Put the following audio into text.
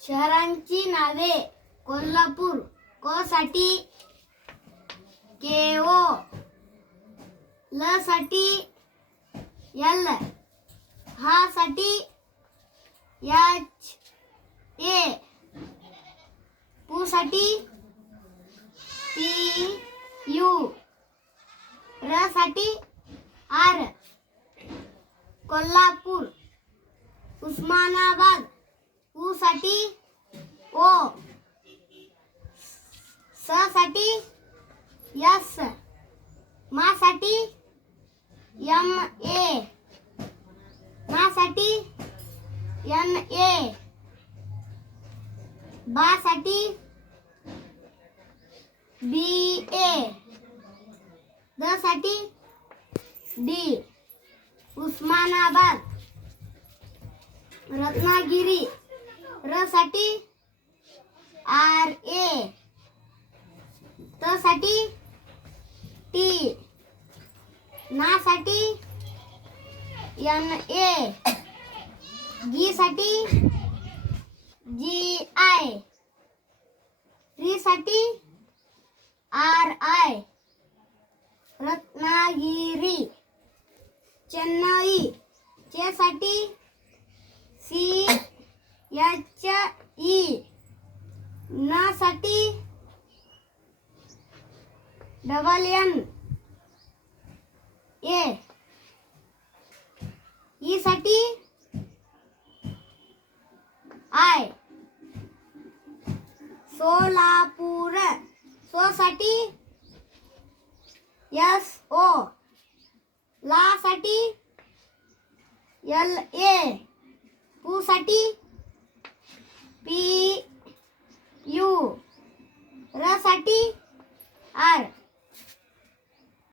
शहरांची नावे कोल्हापूर क साठी केओ, ल साठी यल, हा साठी एच ए, पु साठी पी यू, र साठी आर. कोल्हापूर. उस्मानाबाद उ साठी ओ, स साठी यस, मा साठी एम ए, ना साठी एन ए, बा साठी बी ए, द साठी डी. उस्मानाबाद. रत्नागिरी. र साठी आर ए, त साठी टी, ना साठी एन ए, गी साठी जी आय, री साठी आर आय. रत्नागिरी. चेन्नई. चे साठी सी एच ई, न साठी डबल एन ए, ई साठी आय. सोलापूर. सो साठी एस ओ, ला साठी एल ए, पु साठी पी यू, र साठी आर.